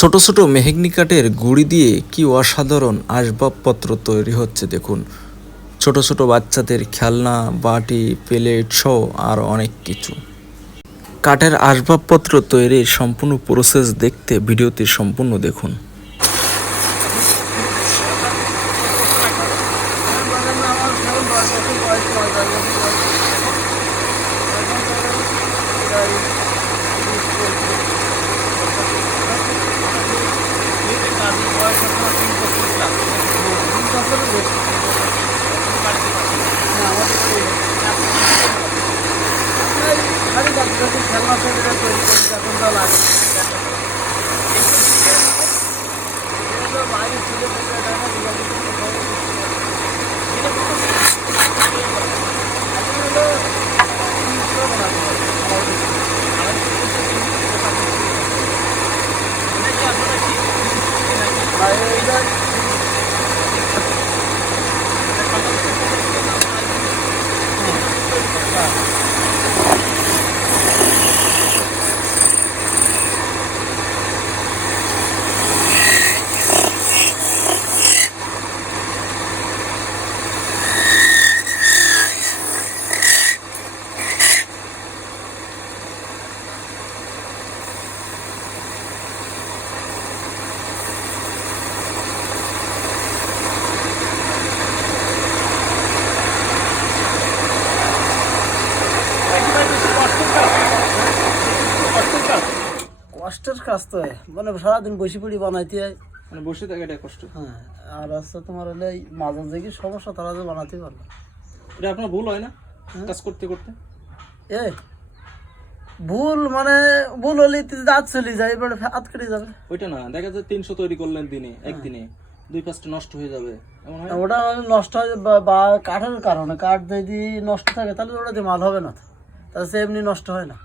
ছোট ছোট মেহেগনি কাঠের গুড়ি দিয়ে কি অসাধারণ আসবাবপত্র তৈরি হচ্ছে দেখুন। ছোট ছোট বাচ্চাদের খেলনা, বাটি, প্লেট সহ আর অনেক কিছু। কাঠের আসবাবপত্র তৈরির সম্পূর্ণ প্রসেস দেখতে ভিডিওটি সম্পূর্ণ দেখুন। controlada. কষ্টের কাজ তো মানে সারাদিন বসে পড়ি বানাইতে হয়। মানে বসে থাকে এটা কষ্ট। হ্যাঁ আর হচ্ছে তোমার হলে মাঝে যে সমস্যা তারা যে বানাতে পারবে। এটা আপনার ভুল হয় না? কাজ করতে করতে? এ ভুল মানে ভুল হলে দাঁত চলে যায় এবারে হাত কেটে যাবে। ওইটা না দেখা যায় তিনশো তৈরি করলেন দিনে একদিনে। দুই পাঁচটা নষ্ট হয়ে যাবে। ওটা নষ্ট হয় বা কাঠের কারণে কাঠ যদি নষ্ট থাকে তাহলে ওটা দিয়ে মাল হবে না তো তাহলে সে এমনি নষ্ট হয় না।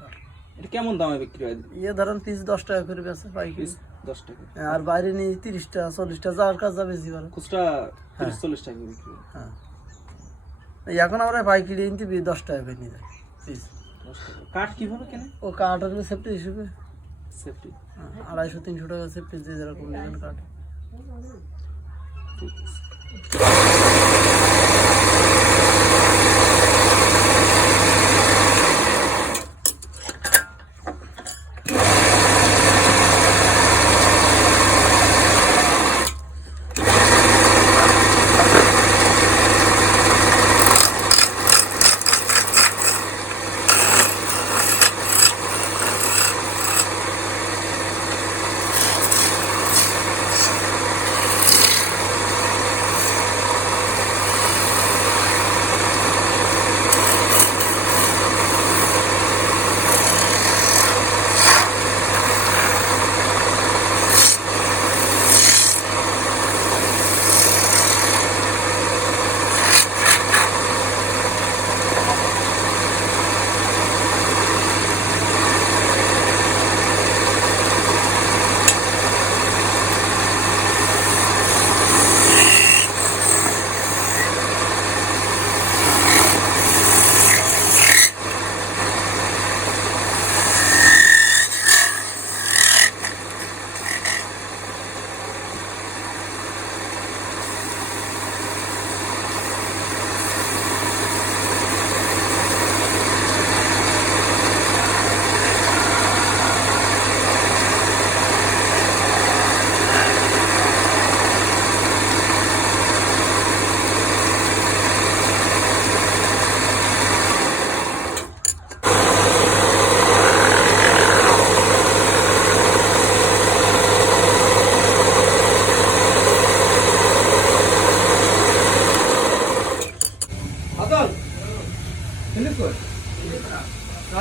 এটা কেমন দামে বিক্রি হয়? ইয়ে ধরেন পিস দশ টাকা করে বেছে পাইকারি দশ টাকা আর বাইরে নিয়ে তিরিশ টাকা চল্লিশ টাকা যার কাজ যাবে বেশি পারে। খুচরা তিরিশ চল্লিশ টাকা বিক্রি হ্যাঁ। এখন আমরা পাইকারি নিতে বি- দশ টাকা করে নিয়ে যাই পিস। কাঠ কীভাবে কেনে? ও কাঠ হলে সেফটি হিসেবে সেফটি হ্যাঁ, আড়াইশো তিনশো টাকা সেফটি যে যেরকম নেবেন কাঠ। ঠিক আছে।